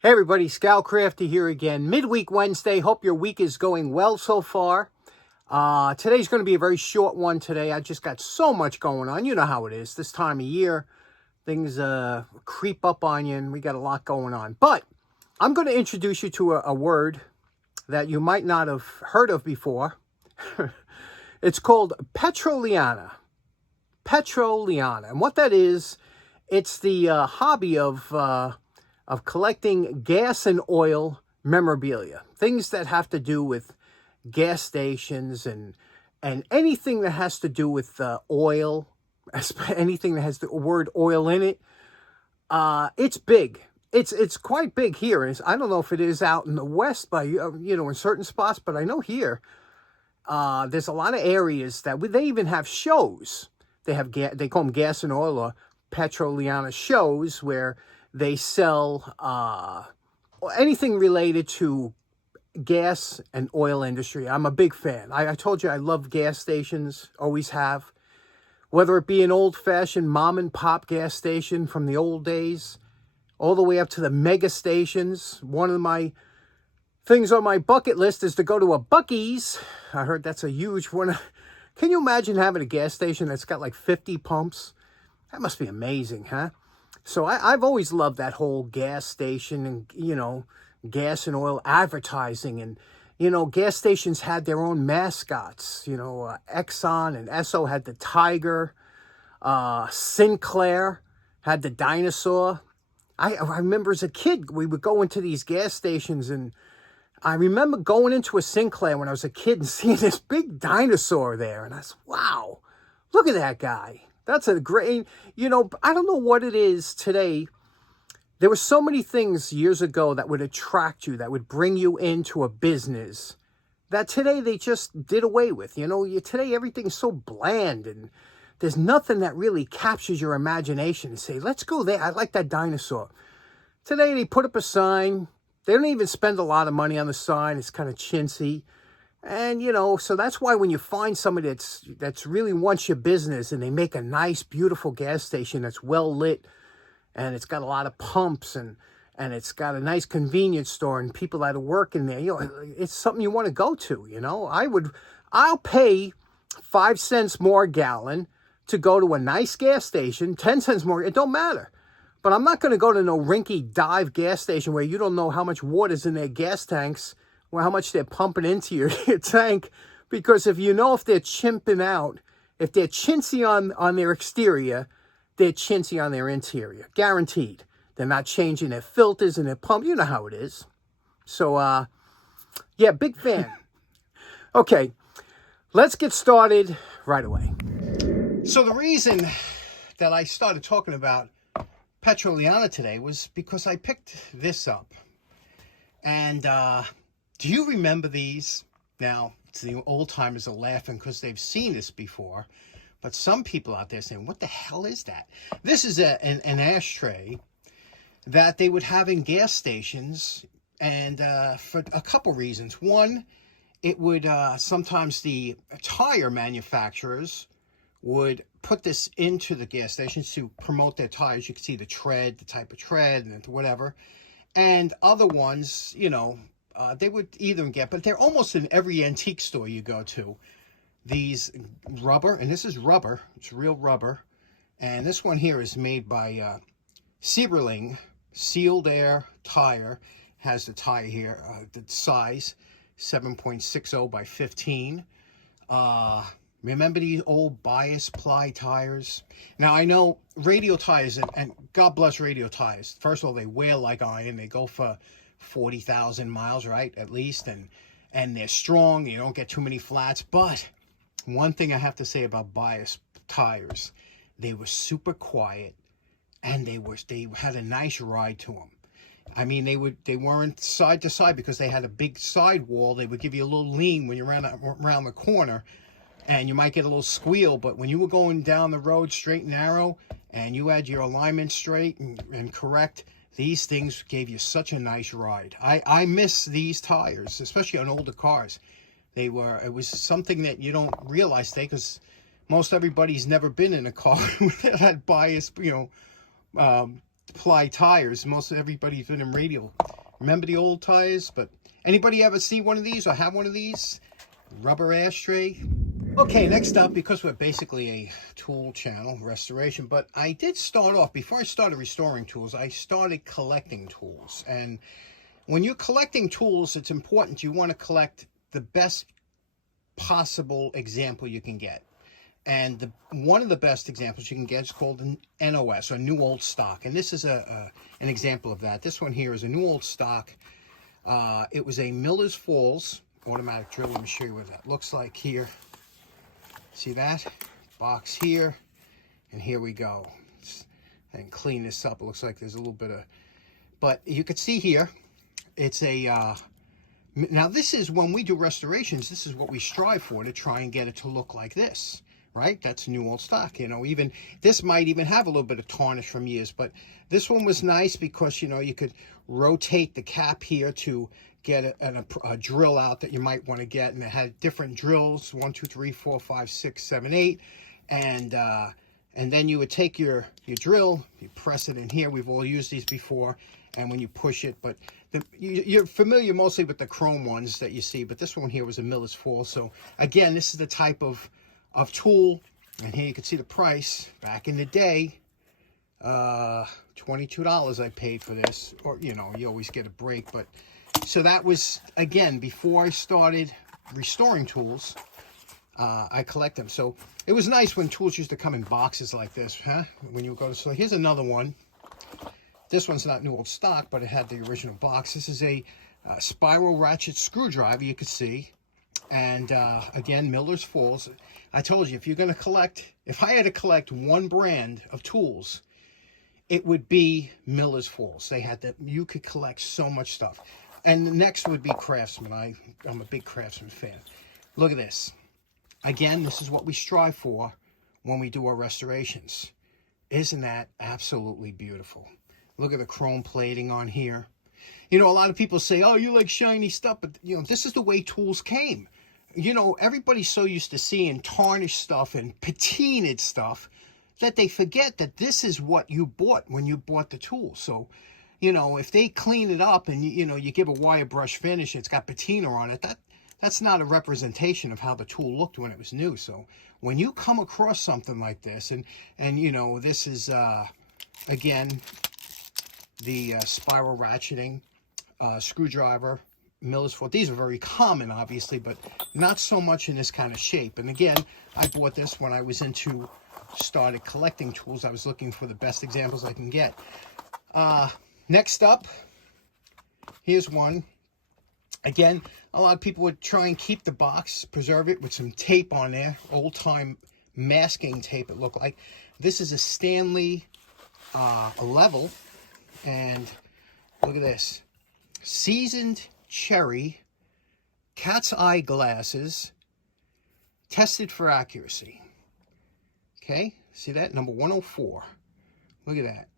Hey everybody, Crafty here again. Midweek Wednesday. Hope your week is going well so far. Today's going to be a very short one today. I just got so much going on. You know how it is this time of year. Things creep up on you and we got a lot going on. But I'm going to introduce you to a word that you might not have heard of before. It's called Petroliana. Petroliana. And what that is, it's the hobby of collecting gas and oil memorabilia, things that have to do with gas stations and anything that has to do with oil, anything that has the word oil in it. It's big. It's quite big here. I don't know if it is out in the West, by in certain spots, but I know here there's a lot of areas that they even have shows. They call them gas and oil or Petroliana shows where they sell anything related to gas and oil industry. I'm a big fan. I told you I love gas stations, always have. Whether it be an old-fashioned mom-and-pop gas station from the old days, all the way up to the mega stations. One of my things on my bucket list is to go to a Buc-ee's. I heard that's a huge one. Can you imagine having a gas station that's got like 50 pumps? That must be amazing, huh? So I've always loved that whole gas station and, gas and oil advertising. And, gas stations had their own mascots. Exxon and Esso had the tiger. Sinclair had the dinosaur. I remember as a kid, we would go into these gas stations, and I remember going into a Sinclair when I was a kid and seeing this big dinosaur there. And I said, wow, look at that guy. That's a great, I don't know what it is today. There were so many things years ago that would attract you, that would bring you into a business that today they just did away with. Today everything's so bland and there's nothing that really captures your imagination and say, let's go there. I like that dinosaur. Today they put up a sign. They don't even spend a lot of money on the sign. It's kind of chintzy. And, so that's why when you find somebody that's really wants your business and they make a nice, beautiful gas station that's well lit and it's got a lot of pumps and it's got a nice convenience store and people that are working there, it's something you want to go to, I'll pay 5 cents more a gallon to go to a nice gas station, 10 cents more, it don't matter. But I'm not going to go to no rinky dive gas station where you don't know how much water's in their gas tanks, or how much they're pumping into your tank, because if they're chimping out, if they're chintzy on their exterior, they're chintzy on their interior. Guaranteed. They're not changing their filters and their pump. You know how it is. So, yeah, big fan. Okay, let's get started right away. So the reason that I started talking about Petroliana today was because I picked this up. And, do you remember these? Now, the old timers are laughing because they've seen this before, but some people out there saying, what the hell is that? This is an ashtray that they would have in gas stations, and for a couple reasons. One, it would sometimes the tire manufacturers would put this into the gas stations to promote their tires. You can see the tread, the type of tread, and whatever. And other ones, they would either get, but they're almost in every antique store you go to. These rubber, and this is rubber, it's real rubber. And this one here is made by Sieberling, sealed air tire. Has the tire here, the size, 7.60 by 15. Remember these old bias ply tires? Now, I know radial tires, and God bless radial tires. First of all, they wear like iron. They go for 40,000 miles, right, at least, and they're strong. You don't get too many flats. But one thing I have to say about bias tires, they were super quiet, and they had a nice ride to them. I mean, they weren't side to side because they had a big side wall. They would give you a little lean when you ran around the corner, and you might get a little squeal. But when you were going down the road straight and narrow, and you had your alignment straight and correct, these things gave you such a nice ride. I miss these tires, especially on older cars. It was something that you don't realize today, because most everybody's never been in a car that had bias, ply tires. Most everybody's been in radial. Remember the old tires? But anybody ever see one of these or have one of these? Rubber ashtray. Okay, next up, because we're basically a tool channel, restoration, but I did start off, before I started restoring tools, I started collecting tools. And when you're collecting tools, it's important you want to collect the best possible example you can get. And one of the best examples you can get is called an NOS, or New Old Stock. And this is an example of that. This one here is a New Old Stock. It was a Miller's Falls automatic drill. Let me show you what that looks like here. See that? Box here. And here we go. And clean this up. It looks like there's a little bit of... But you can see here, it's a... now this is, when we do restorations, this is what we strive for, to try and get it to look like this. Right? That's New Old Stock. You know, even this might even have a little bit of tarnish from years, but this one was nice because, you know, you could rotate the cap here to get a drill out that you might want to get, and it had different drills, 1, 2, 3, 4, 5, 6, 7, 8, and then you would take your drill, you press it in here. We've all used these before, and when you push it, but you're familiar mostly with the chrome ones that you see, but this one here was a Miller's Falls. So again, this is the type of tool, and here you can see the price. Back in the day, $22 I paid for this, or, you know, you always get a break. But so that was, again, before I started restoring tools. I collect them. So it was nice when tools used to come in boxes like this, huh? When you go to, so here's another one. This one's not New Old Stock, but it had the original box. This is a spiral ratchet screwdriver, you can see. And again, Miller's Falls. I told you, if you're going to collect, if I had to collect one brand of tools, it would be Miller's Falls. They had that, you could collect so much stuff. And the next would be Craftsman. I'm a big Craftsman fan. Look at this. Again, this is what we strive for when we do our restorations. Isn't that absolutely beautiful? Look at the chrome plating on here. You know, a lot of people say, oh, you like shiny stuff, but, you know, this is the way tools came. You know, everybody's so used to seeing tarnished stuff and patinaed stuff that they forget that this is what you bought when you bought the tool. So, you know, if they clean it up and, you know, you give a wire brush finish, it's got patina on it, that's not a representation of how the tool looked when it was new. So when you come across something like this, and you know, this is, again, the spiral ratcheting screwdriver, Miller's Falls. These are very common, obviously, but not so much in this kind of shape. And again, I bought this when I was started collecting tools. I was looking for the best examples I can get. Next up, here's one. Again, a lot of people would try and keep the box, preserve it with some tape on there, old-time masking tape it looked like. This is a Stanley level, and look at this. Seasoned cherry, cat's eye glasses, tested for accuracy. Okay, see that? Number 104. Look at that.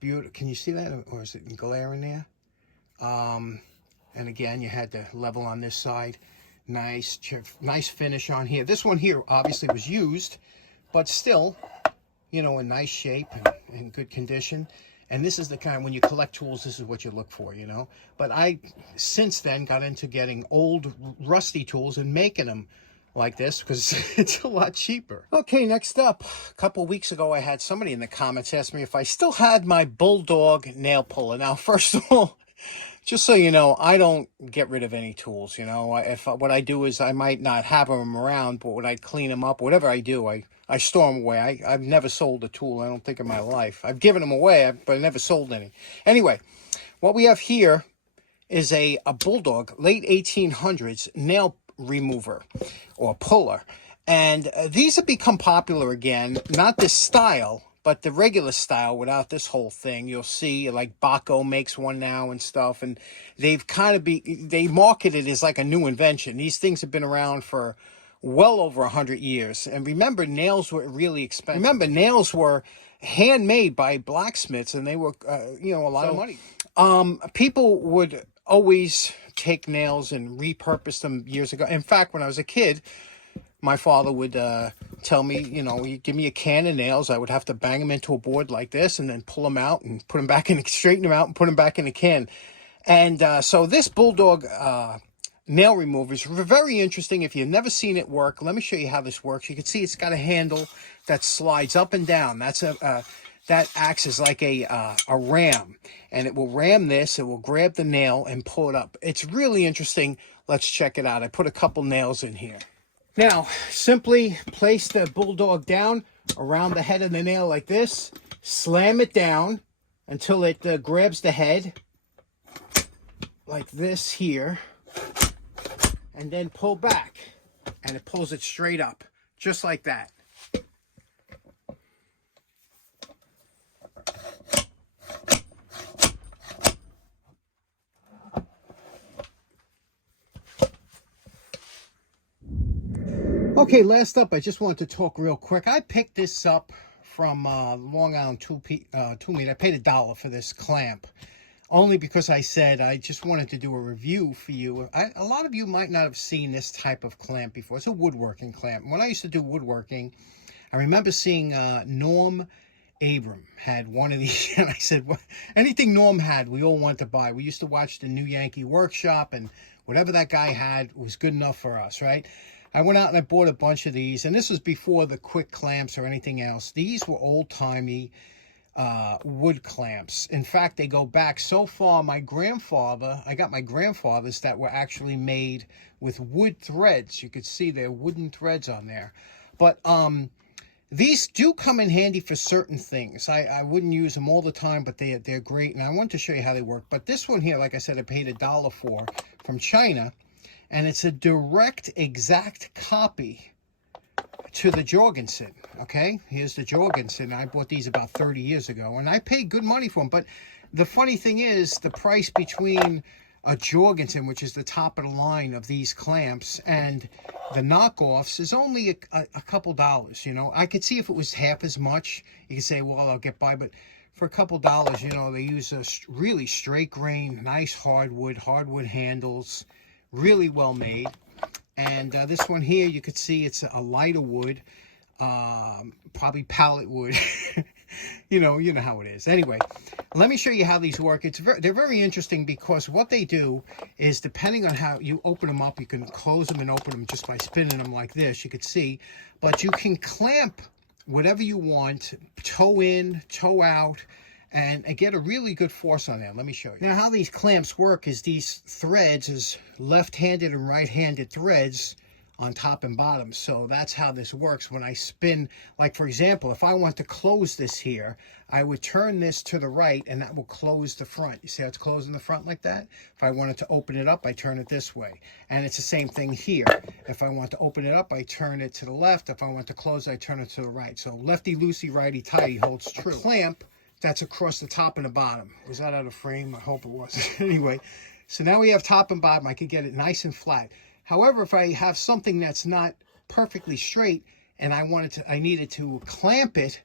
Beautiful. Can you see that? Or is it in glare in there? And again, you had the level on this side. Nice finish on here. This one here obviously was used, but still, you know, in nice shape and in good condition. And this is the kind, when you collect tools, this is what you look for, you know. But I, since then, got into getting old, rusty tools and making them like this because it's a lot cheaper. Okay, next up. A couple weeks ago, I had somebody in the comments ask me if I still had my Bulldog nail puller. Now, first of all, just so you know, I don't get rid of any tools, you know. What I do is I might not have them around, but when I clean them up, whatever I do, I store them away. I've never sold a tool, I don't think, in my life. I've given them away, but I never sold any. Anyway, what we have here is a Bulldog, late 1800s nail remover or puller. And these have become popular again, not this style, but the regular style without this whole thing. You'll see, like, Baco makes one now and stuff, and they've kind of they market it as like a new invention. These things have been around for well over 100 years. And remember, nails were really expensive. Remember, nails were handmade by blacksmiths, and they were, you know, a lot of money. People would always take nails and repurpose them years ago. In fact, when I was a kid, my father would tell me, you know, you give me a can of nails, I would have to bang them into a board like this and then pull them out and put them back in, straighten them out and put them back in the can. And so this Bulldog nail remover is very interesting. If you've never seen it work, let me show you how this works. You can see it's got a handle that slides up and down. That's that acts as like a ram, and it will ram this. It will grab the nail and pull it up. It's really interesting. Let's check it out. I put a couple nails in here. Now, simply place the Bulldog down around the head of the nail like this. Slam it down until it grabs the head like this here, and then pull back, and it pulls it straight up, just like that. Okay, last up, I just wanted to talk real quick. I picked this up from Long Island Tool Meat. I paid $1 for this clamp, only because I said I just wanted to do a review for you. A lot of you might not have seen this type of clamp before. It's a woodworking clamp. When I used to do woodworking, I remember seeing Norm Abram had one of these, and I said, well, anything Norm had, we all wanted to buy. We used to watch the New Yankee Workshop, and whatever that guy had was good enough for us, right? I went out and I bought a bunch of these, and this was before the quick clamps or anything else. These were old-timey wood clamps. In fact, they go back so far. I got my grandfather's that were actually made with wood threads. You could see they're wooden threads on there. But these do come in handy for certain things. I wouldn't use them all the time, but they're great, and I wanted to show you how they work. But this one here, like I said, I paid $1 for from China. And it's a direct, exact copy to the Jorgensen, okay? Here's the Jorgensen. I bought these about 30 years ago, and I paid good money for them. But the funny thing is, the price between a Jorgensen, which is the top of the line of these clamps, and the knockoffs is only a couple dollars, you know? I could see if it was half as much, you could say, well, I'll get by, but for a couple dollars, you know, they use a really straight grain, nice hardwood handles, really well made. And this one here, you could see it's a lighter wood, probably pallet wood. you know how it is. Anyway, let me show you how these work. They're very interesting because what they do is, depending on how you open them up, you can close them and open them just by spinning them like this, you could see. But you can clamp whatever you want, toe in, toe out, and get a really good force on that. Let me show you. Now, how these clamps work is these threads is left-handed and right-handed threads on top and bottom. So that's how this works. When I spin, like for example, if I want to close this here, I would turn this to the right, and that will close the front. You see how it's closing the front like that? If I wanted to open it up, I turn it this way. And it's the same thing here. If I want to open it up, I turn it to the left. If I want to close, I turn it to the right. So lefty-loosey, righty-tighty holds true. Clamp that's across the top and the bottom. Was that out of frame? I hope it was. Anyway, so now we have top and bottom. I could get it nice and flat. However, if I have something that's not perfectly straight and I needed to clamp it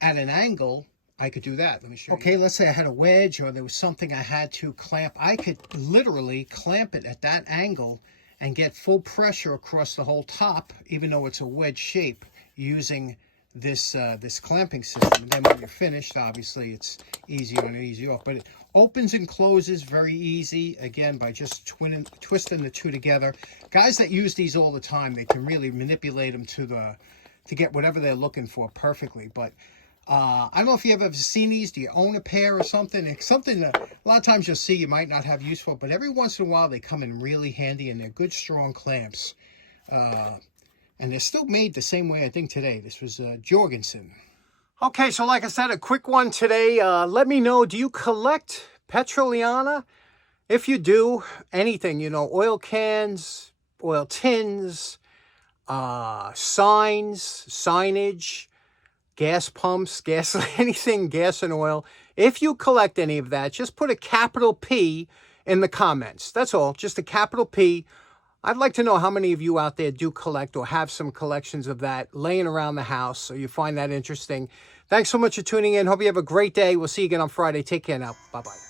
at an angle, I could do that. Let me show you. Okay, let's say I had a wedge or there was something I had to clamp. I could literally clamp it at that angle and get full pressure across the whole top, even though it's a wedge shape, using this clamping system. And then when you're finished, obviously it's easy on and easy off, but it opens and closes very easy, again, by just twisting the two together. Guys that use these all the time, they can really manipulate them to get whatever they're looking for perfectly. But I don't know if you ever seen these. Do you own a pair or something? It's something that a lot of times you'll see you might not have use for, but every once in a while they come in really handy, and they're good strong clamps. And they're still made the same way, I think, today. This was Jorgensen. Okay, so like I said, a quick one today. Let me know, do you collect Petroliana? If you do, anything, you know, oil cans, oil tins, signage, gas pumps, anything, gas and oil. If you collect any of that, just put a capital P in the comments. That's all, just a capital P. I'd like to know how many of you out there do collect or have some collections of that laying around the house, so you find that interesting. Thanks so much for tuning in. Hope you have a great day. We'll see you again on Friday. Take care now. Bye-bye.